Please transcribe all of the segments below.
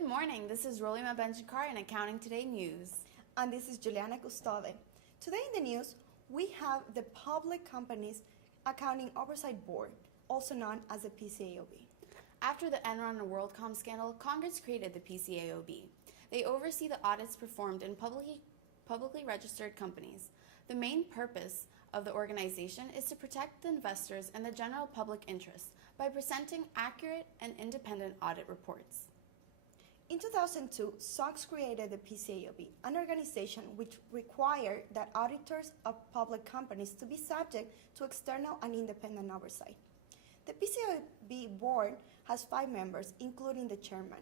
Good morning. This is Rolima Benjikar in Accounting Today News. And this is Juliana Custode. Today in the news, we have the Public Companies Accounting Oversight Board, also known as the PCAOB. After the Enron and WorldCom scandal, Congress created the PCAOB. They oversee the audits performed in publicly registered companies. The main purpose of the organization is to protect the investors and the general public interest by presenting accurate and independent audit reports. In 2002, SOX created the PCAOB, an organization which required that auditors of public companies to be subject to external and independent oversight. The PCAOB board has 5 members, including the chairman.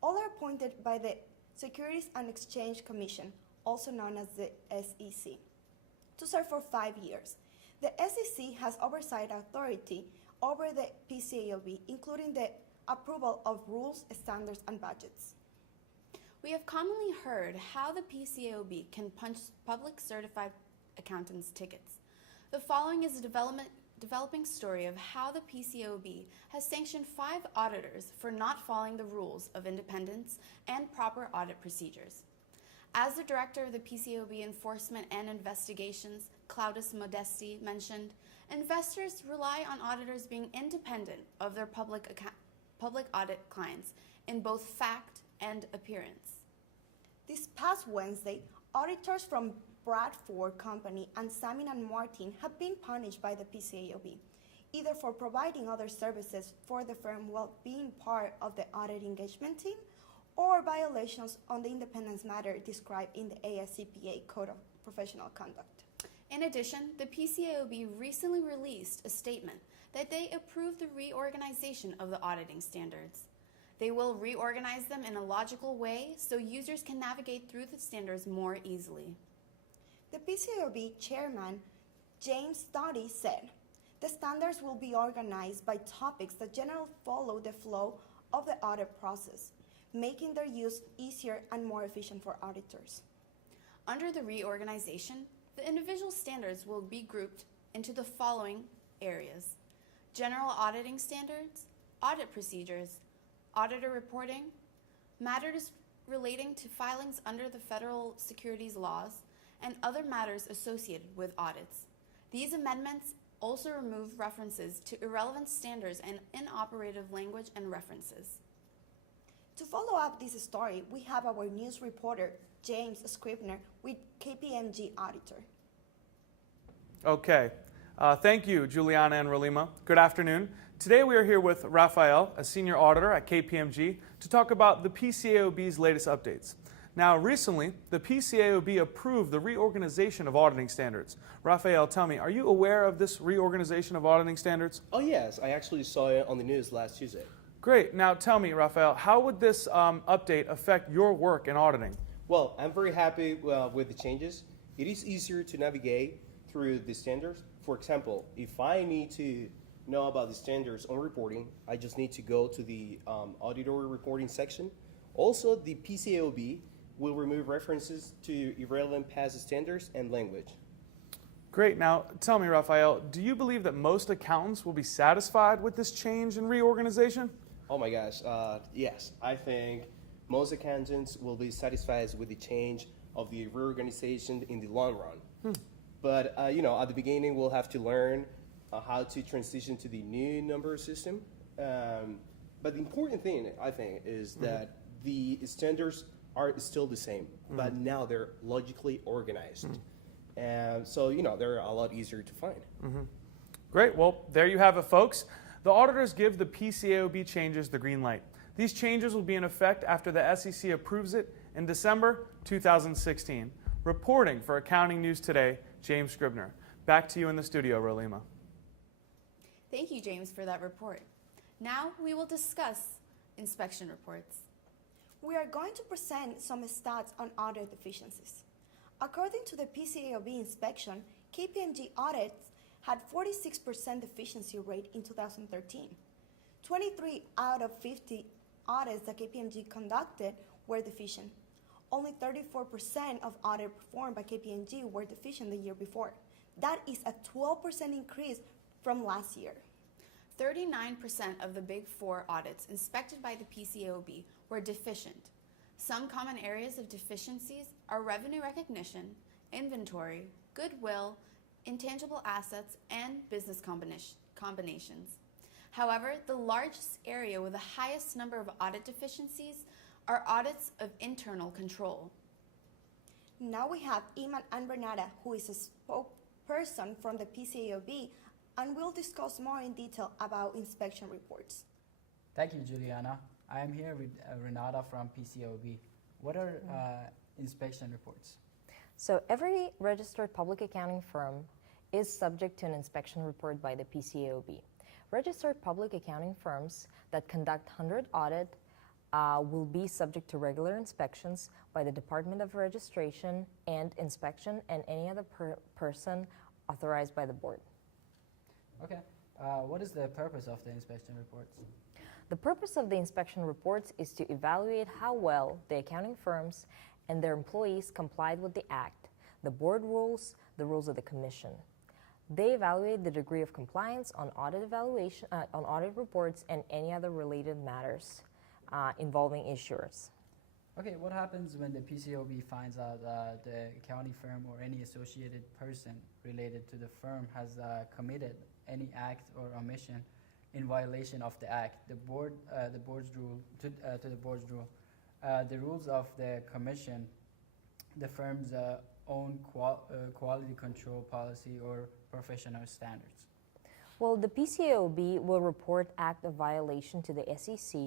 All are appointed by the Securities and Exchange Commission, also known as the SEC, to serve for 5 years. The SEC has oversight authority over the PCAOB, including the approval of rules, standards, and budgets. We have commonly heard how the PCAOB can punch public certified accountants' tickets. The following is a developing story of how the PCAOB has sanctioned 5 auditors for not following the rules of independence and proper audit procedures. As the director of the PCAOB Enforcement and Investigations, Claudius Modesti, mentioned, investors rely on auditors being independent of their public audit clients in both fact and appearance. This past Wednesday, auditors from Bradford Company and Samin and Martin have been punished by the PCAOB, either for providing other services for the firm while being part of the audit engagement team, or violations on the independence matter described in the AICPA Code of Professional Conduct. In addition, the PCAOB recently released a statement that they approved the reorganization of the auditing standards. They will reorganize them in a logical way so users can navigate through the standards more easily. The PCAOB chairman, James Doty, said, "The standards will be organized by topics that generally follow the flow of the audit process, making their use easier and more efficient for auditors." Under the reorganization, the individual standards will be grouped into the following areas: general auditing standards, audit procedures, auditor reporting, matters relating to filings under the federal securities laws, and other matters associated with audits. These amendments also remove references to irrelevant standards and inoperative language and references. To follow up this story, we have our news reporter, James Scribner, with KPMG Auditor. Okay. Thank you, Juliana and Rolima. Good afternoon. Today we are here with Rafael, a senior auditor at KPMG, to talk about the PCAOB's latest updates. Now, recently, the PCAOB approved the reorganization of auditing standards. Rafael, tell me, are you aware of this reorganization of auditing standards? Oh yes, I actually saw it on the news last Tuesday. Great. Now tell me, Rafael, how would this update affect your work in auditing? Well, I'm very happy with the changes. It is easier to navigate through the standards. For example, if I need to know about the standards on reporting, I just need to go to the auditor reporting section. Also, the PCAOB will remove references to irrelevant past standards and language. Great. Now, tell me, Rafael, do you believe that most accountants will be satisfied with this change and reorganization? Oh my gosh, yes. I think most accountants will be satisfied with the change of the reorganization in the long run. But, at the beginning, we'll have to learn how to transition to the new number system. But the important thing, I think, is that the standards are still the same, but now they're logically organized. And so, they're a lot easier to find. Great. Well, there you have it, folks. The auditors give the PCAOB changes the green light. These changes will be in effect after the SEC approves it in December 2016. Reporting for Accounting News Today, James Scribner. Back to you in the studio, Rolima. Thank you, James, for that report. Now we will discuss inspection reports. We are going to present some stats on audit deficiencies. According to the PCAOB inspection, KPMG audits had 46% deficiency rate in 2013. 23 out of 50 audits that KPMG conducted were deficient. Only 34% of audits performed by KPMG were deficient the year before. That is a 12% increase from last year. 39% of the Big Four audits inspected by the PCAOB were deficient. Some common areas of deficiencies are revenue recognition, inventory, goodwill, intangible assets, and business combinations. However, the largest area with the highest number of audit deficiencies are audits of internal control. Now we have Iman and Renata, who is a spokesperson from the PCAOB, and will discuss more in detail about inspection reports. Thank you, Juliana. I am here with Renata from PCAOB. What are inspection reports? So every registered public accounting firm is subject to an inspection report by the PCAOB. Registered public accounting firms that conduct 100 audits will be subject to regular inspections by the Department of Registration and Inspection and any other person authorized by the board. Okay. What is the purpose of the inspection reports? The purpose of the inspection reports is to evaluate how well the accounting firms and their employees complied with the Act, the board rules, the rules of the Commission. They evaluate the degree of compliance on audit evaluation, on audit reports, and any other related matters involving issuers. Okay, what happens when the PCAOB finds out the accounting firm or any associated person related to the firm has committed any act or omission in violation of the Act, the board's rule, to the board's rule, the rules of the Commission, the firm's own quality control policy or professional standards? Well, the PCAOB will report act of violation to the SEC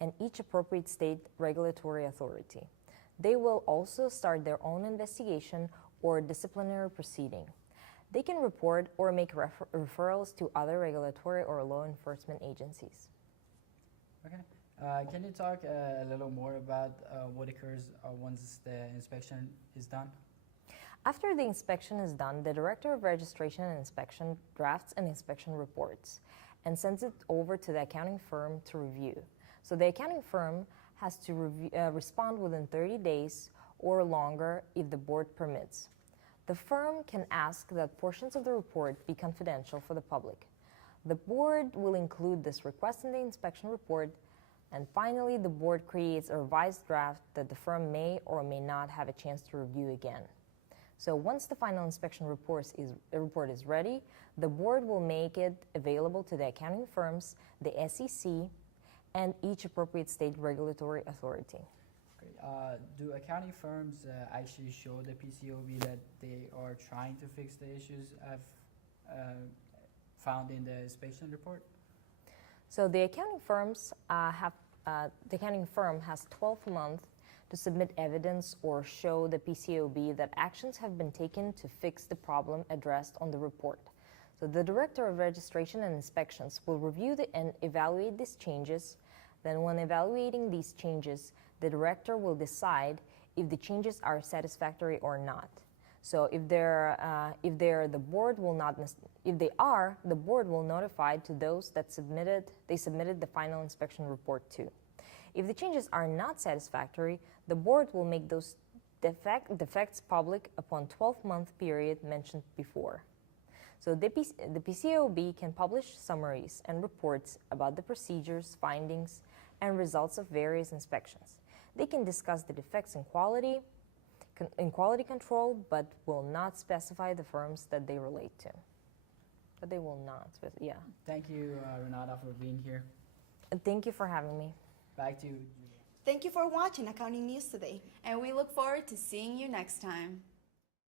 and each appropriate state regulatory authority. They will also start their own investigation or disciplinary proceeding. They can report or make referrals to other regulatory or law enforcement agencies. Okay. Can you talk a little more about what occurs once the inspection is done? After the inspection is done, the Director of Registration and Inspection drafts an inspection report and sends it over to the accounting firm to review. So the accounting firm has to respond within 30 days or longer if the board permits. The firm can ask that portions of the report be confidential for the public. The board will include this request in the inspection report, and finally the board creates a revised draft that the firm may or may not have a chance to review again. So once the final inspection report is ready, the board will make it available to the accounting firms, the SEC, and each appropriate state regulatory authority. Great. Do accounting firms actually show the PCAOB that they are trying to fix the issues found in the inspection report? So the accounting firms the accounting firm has 12 months to submit evidence or show the PCAOB that actions have been taken to fix the problem addressed on the report. So the Director of Registration and Inspections will review and evaluate these changes. Then when evaluating these changes, the Director will decide if the changes are satisfactory or not. So if they are, the board will notify to those that submitted the final inspection report to. If the changes are not satisfactory, the board will make those defects public upon 12-month period mentioned before. So the PCAOB can publish summaries and reports about the procedures, findings, and results of various inspections. They can discuss the defects in quality control, but will not specify the firms that they relate to. But they will not, yeah. Thank you, Renata, for being here. Thank you for having me. Back to you. Thank you for watching Accounting News today. And we look forward to seeing you next time.